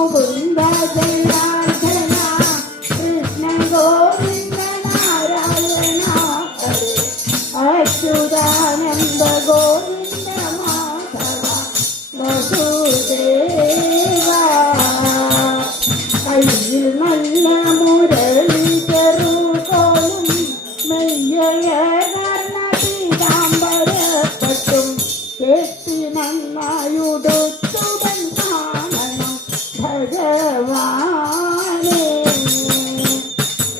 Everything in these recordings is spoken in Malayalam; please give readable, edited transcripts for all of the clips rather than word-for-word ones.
മുകുന്ദ ജനാർദ്ദന കൃഷ്ണ ഗോവിന്ദ നാരായണ ഹരേ അച്യുതാനന്ദ ഗോവിന്ദ മാധവ വസുദേവ. കയ്യിൽ നല്ല മുരളി ചെറുകോലും മെയ്യഴകർണ പീതാംബരപ്പട്ടും കെട്ടി നന്നായുടുത്തുടൻ കാണണം ഭഗവാനേ.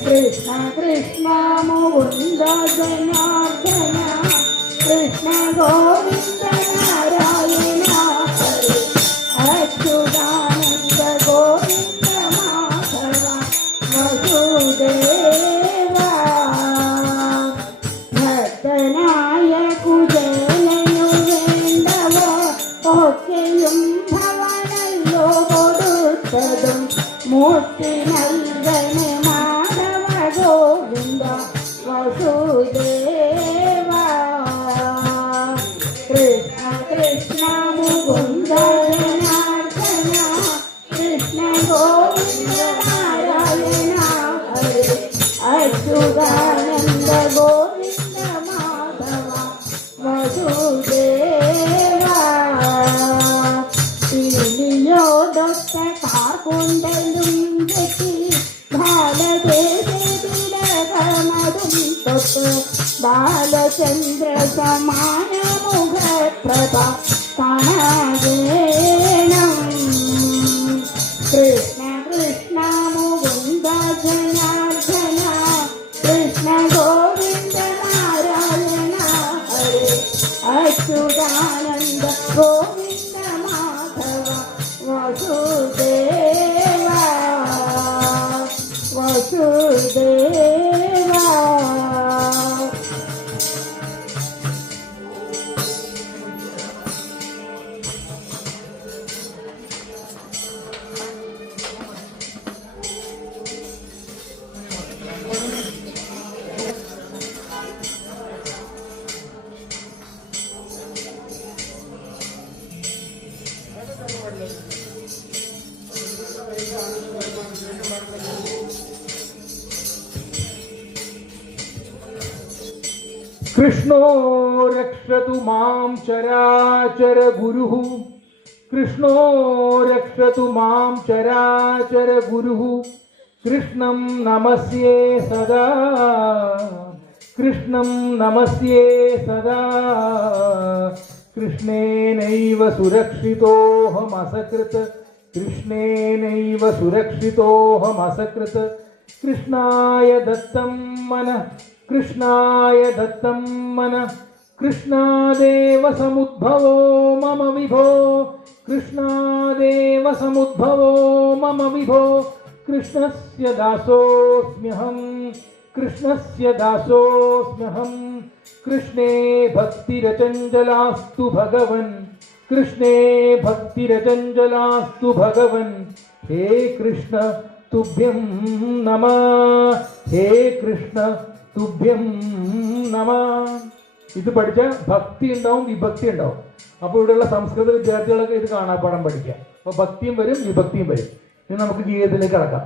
കൃഷ്ണ കൃഷ്ണ മുകുന്ദ ജനാർദ്ദന കൃഷ്ണ ഗോവിന്ദ നാരായണ ഹരേ അച്യുതാനന്ദ ഗോവിന്ദ മാധവ വസുദേവ. ഭക്തനായ കുചേലനു വേണ്ടവ ഒക്കെയും ഭവനല്ലോ കൊടുത്തതും മൂർത്തി നൽകണേ മാധവ ഗോവിന്ദ വസുദേവ. കൃഷ്ണ കൃഷ്ണ മുകുന്ദ ജനാർദ്ദന കൃഷ്ണ ഗോവിന്ദ നാരായണ ഹരേ അച്യുതാനന്ദ ഗോവിന്ദ മാധവ വസുദേവ. പീലിയോടൊത്ത കാർക്കുണ്ടലും കെട്ടി ബാലദേശിരകമതും തൊട്ട് ബാലചന്ദ്ര സമാന മുഖപ്രഭ കാണേണം. കൃഷ്ണ കൃഷ്ണ മുകുന്ദ ജനാർദ്ദന കൃഷ്ണ ഗോവിന്ദ നാരായണ ഹരേ അച്യുതാനന്ദ ഗോവിന്ദ മാധവ വസുദേവ വസുദേവ. കൃഷ്ണോ രക്ഷതു മാം ചരാചര ഗുരുഃ കൃഷ്ണോ രക്ഷതു മാം ചരാചര ഗുരുഃ കൃഷ്ണം നമസ്യേ സദാ കൃഷ്ണം നമസ്യേ സദാ. കൃഷ്ണേനൈവ സുരക്ഷിതോഹമസകൃത് കൃഷ്ണേനൈവ സുരക്ഷിതോഹമസകൃത്. കൃഷ്ണായ ദത്തം മനഃ കൃഷ്ണായ ദത്തം മനഃ കൃഷ്ണാദേവ സമുദ്ഭവോ മമ വിഭോ കൃഷ്ണാദേവ സമുദ്ഭവോ മമ വിഭോ. കൃഷ്ണസ്യ ദാസോസ്മ്യഹം കൃഷ്ണസ്യ ദാസോസ്മ്യഹം. കൃഷ്ണേ ഭക്തിരചഞ്ചലാസ്തു ഭഗവൻ കൃഷ്ണേ ഭക്തിരചഞ്ചലാസ്തു ഭഗവൻ. ഹേ കൃഷ്ണ തുഭ്യം നമഃ ഹേ കൃഷ്ണ തുഭ്യം നമഃ. ഇത് പഠിച്ചാൽ ഭക്തി ഉണ്ടാവും വിഭക്തി ഉണ്ടാവും. അപ്പോൾ ഇവിടെയുള്ള സംസ്കൃത വിദ്യാർത്ഥികളൊക്കെ ഇത് കാണാപ്പാഠം പഠിക്കാം. അപ്പോൾ ഭക്തിയും വരും വിഭക്തിയും വരും. ഇനി നമുക്ക് ജീവിതത്തിലേക്ക് കടക്കാം.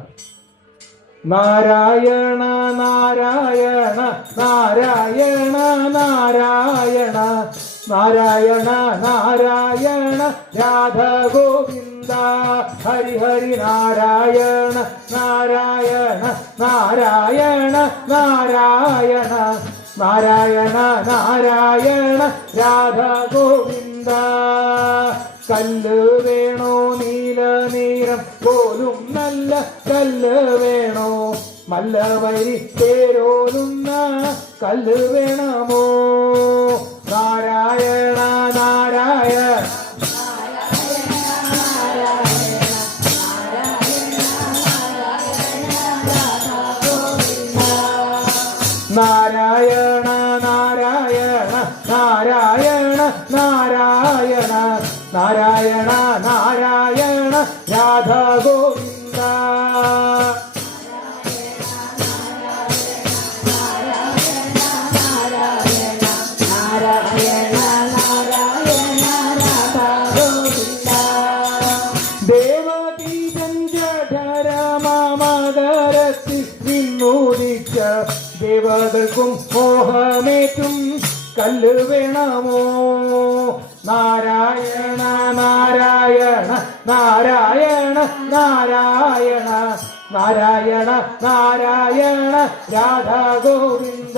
നാരായണ നാരായണ നാരായണ നാരായണ നാരായണ നാരായണ രാധ ഗോവിന്ദ ഹരി ഹരി. നാരായണ നാരായണ നാരായണ നാരായണ നാരായണ നാരായണ രാധ ഗോവിന്ദ. കല്ല് വേണോ നീല നീരം പോലും നല്ല കല്ല് വേണോ മല്ലവരി തേരോലുന്ന കല്ല് വേണമോ. നാരായണ നാരായണ നാരായണ നാരായണ നാരായണ നാരായണ നാരായണ നാരായണ രാധ ഗോവിന്ദ. ദേവകീ ദേവതൽക്കും മോഹമേറ്റും കല്ല് വേണമോ? നാരായണ നാരായണ നാരായണ നാരായണ നാരായണ നാരായണ രാധാ ഗോവിന്ദ.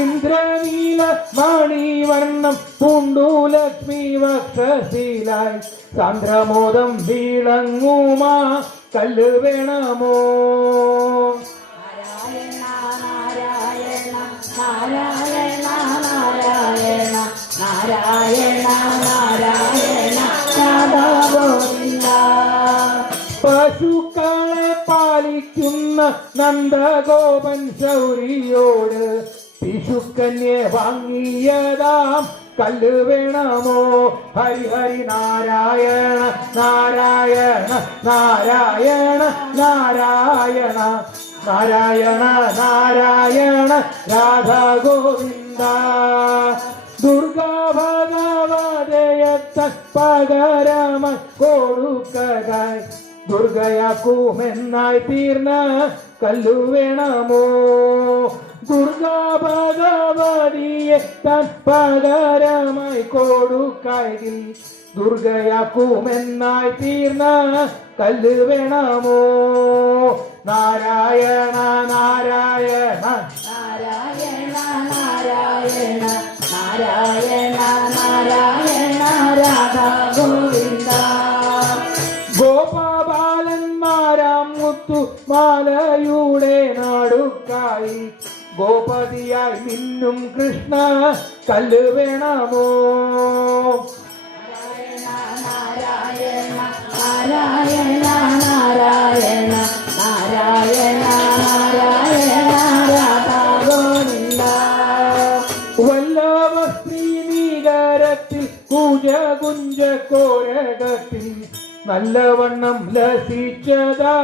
ഇന്ദ്രനീല മണിവർണ്ണം പൂണ്ടു ലക്ഷ്മി വക്ഷശീലായി സാന്ദ്രമോദം വീളങ്ങുമാ കല്ല് വേണമോ? നാരായണ നാരായണ നാരായണ നാരായണ നാരായണ നാരായണ രാധാ ഗോവിന്ദ. പശുക്കളെ പാലിക്കുന്ന നന്ദഗോപൻ ശൗരിയോട് പിശുക്കന്യെ വാങ്ങിയതാം കല്ല് വേണമോ? ഹരി ഹരി നാരായണ നാരായണ നാരായണ നാരായണ നാരായണ നാരായണ രാധാ ഗോവിന്ദ. ദുർഗാ ഭഗവതയത്ത പകരമായി കൊടുക്കതായി ദുർഗയാക്കുമെന്നായി തീർന്ന കല്ലു വേണമോ? ദുർഗാ ഭഗവതിയെ താൻ പകരമായി കൊടുക്കായിൽ ദുർഗയാക്കുമെന്നായി തീർന്ന കല്ല് വേണമോ? നാരായണ നാരായണ നാരായണ നാരായണ നാരായണ നാരായണ രാധാ ഗോവിന്ദ. ഗോപാലന്മാരാം മുത്തു മാലയുടെ നാടുക്കായി ഗോപതിയായി മിന്നും കൃഷ്ണ കല്ല് വേണമോ? നാരായണ നാരായണ നാരായണ നാരായണ നാരായണ രാധാ ഗോവിന്ദ. വല്ലഭ ശ്രീനീകരത്തിൽ പൂജ കുഞ്ച കോരകത്തിൽ നല്ലവണ്ണം ലസിച്ചതാ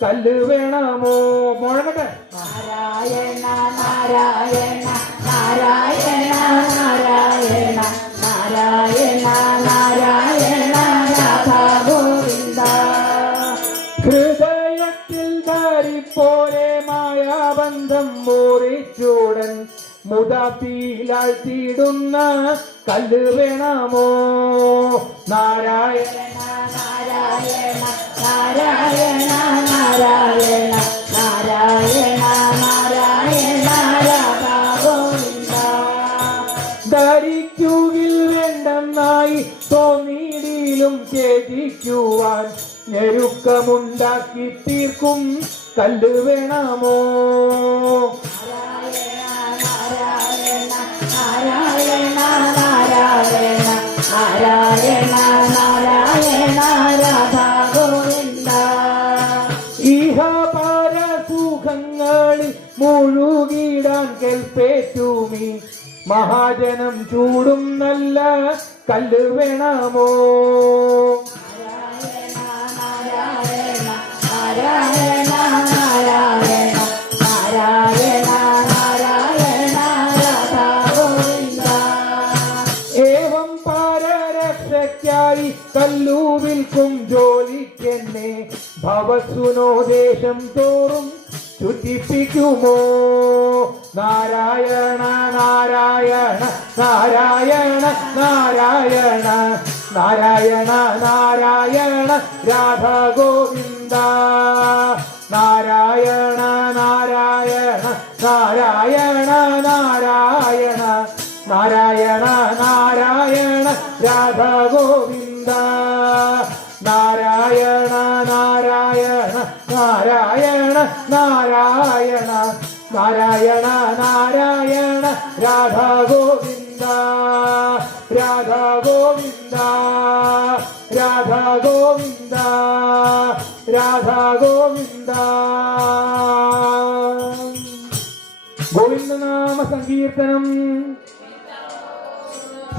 കല്ല് വേണമോ? മുഴങ്ങട്ടെ. നാരായണ നാരായണ നാരായണ നാരായണ നാരായണ നാരായണ രാധാ ഗോവിന്ദ. ഹൃദയത്തിൽ ധരിപ്പോലെ മായാബന്ധം മുറിച്ചൂടൻ മുദാത്തിയിലാഴ്ത്തിയിടുന്ന കല്ല് വേണമോ? നാരായണ നാരായണ നാരായണ നാരായണ നാരായണ നാരായണ രാധാ ഗോവിന്ദ. ധരിക്കുകിൽ വേണ്ടെന്നായി തോന്നിയിലും ഛേദിക്കുവാൻ ഞെരുക്കമുണ്ടാക്കി തീർക്കും കല്ല് വേണമോ? നാരായണ നാരായണ നാരായണ നാരായണ നാരായണ രാധാ ഗോവിന്ദ. ഇഹ പരസുഖങ്ങളിൽ മുഴുകിടാൻ കെൽപ്പേറ്റുമീ മഹാജനം ചൂടും നല്ല കല്ല് വേണമോ? നാരായണ നാരായണ നാരായണ നാരായണ നാരായണ രാധാ ഗോവിന്ദ. ഏവം പരരക്ഷയ്ക്കായി കല്ലു വിൽക്കും ജോലിക്കെന്നെ ഭവസുനോദേശം തോറും ചുറ്റിപ്പിക്കുമോ? നാരായണ നാരായണ നാരായണ നാരായണ നാരായണ നാരായണ രാധാ ഗോവിന്ദ. നാരായണ നാരായണ നാരായണ നാരായണ നാരായണ നാരായണ രാധാ ഗോവിന്ദ. നാരായണ നാരായണ നാരായണ നാരായണ നാരായണ നാരായണ രാധാ ഗോവിന്ദ. രാധാ ഗോവിന്ദ രാധാ ഗോവിന്ദ രാധാ ഗോവിന്ദ. ഗോവിന്ദനാമ സങ്കീർത്തനം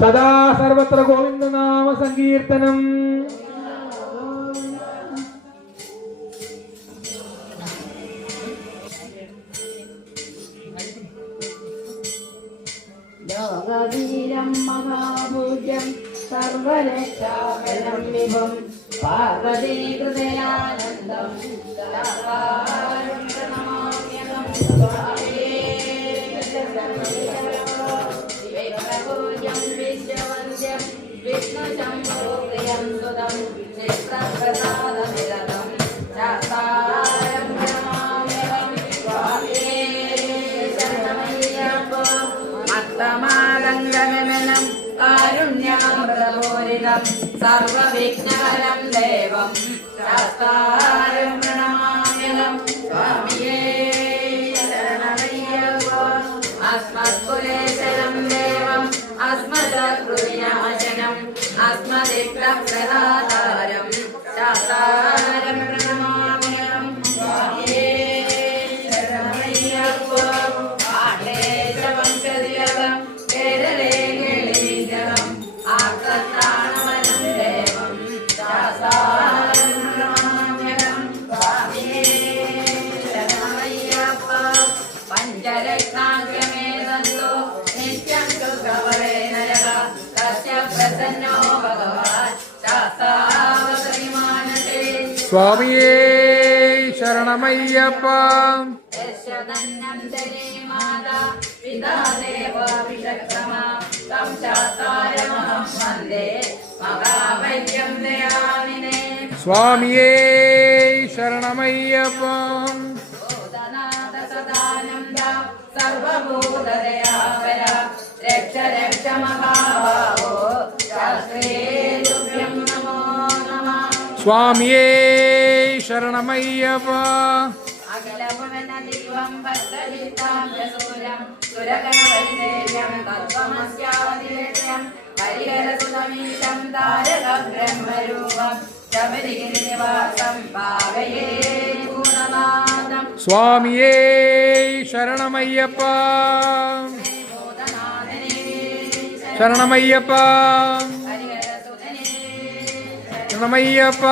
സദാ സർവത്ര ഗോവിന്ദനാമ സങ്കീർത്തനം. ലോകവീരം മഹാഭൂജം സർവരക്ഷാകരം വിഭം പാർവതീ ഹൃദയാനന്ദം നമാമ്യഹം. വിഷ്ണുശംഭുപ്രിയം സുതം ചിത്രപ്രസാദനിരതം ശാസ്താരം പ്രണമാമ്യഹം സ്വാമിയേ ശരണമയ്യപ്പ. മത്തമാലംഘനം കാരുണ്യാമൃതപൂരിതം സർവവിഘ്നഹരം ദേവം ശാസ്താരം പ്രണമാമ്യഹം സ്വാമിയേ ശരണമയ്യപ്പ. അസ്മത്കുലേശനം ദേവം അസ്മദകൃതിനാശനം അസ്മദിക്തപ്രദാതാരം ശാസ്താരം പ്രണമാമ്യഹം സ്വാമിയേ ശരണമയ്യപ്പ. ആടേശവംശതിലകം കേരളേ കേളിജലം ആർത്തത്രാണവനം ദേവം ശാസ്താരം പ്രണമാമ്യഹം സ്വാമിയേ ശരണമയ്യപ്പ. പഞ്ചരത്നാഗ്രമേ സന്തോ നിത്യം സുഖവരേ നരക തസ്യ പ്രസന്നോ ഭഗവാൻ ശാസ്താവതരിമാനസേ. സ്വാമിയേ ശരണമയ്യപ്പ. യശധന്വന്തരീ മാതാ പിതാ ദേവാഭിഷക്തമാ തം ശാസ്താരമഹം വന്ദേ മഹാവൈദ്യം ദയാനിനേ. സ്വാമിയേ ശരണമയ്യപ്പ. ഭൂതനാഥ സദാനന്ദ സർവഭൂതദയാപര രക്ഷ രക്ഷ മഹാഭാവോ ശാസ്ത്രേ തുഭ്യം നമോ നമഃ. സ്വാമിയേ ശരണമയ്യപ്പ. അഖിലഭുവനദീപം ഭക്തചിത്താംബസൂരം സുരഗണപരിസേവ്യം തത്വമസ്യാദിവേദ്യം ഹരിഹരസുതമീശം താരകബ്രഹ്മരൂപം ശബരിഗിരിനിവാസം ഭാവയേ ഭൂതനാഥം. സ്വാമിയേ ശരണമയ്യപ്പ. ഭൂതനാഥനേ ശരണമയ്യപ്പ. ഹരിഹരസുതനേ ശരണമയ്യപ്പ.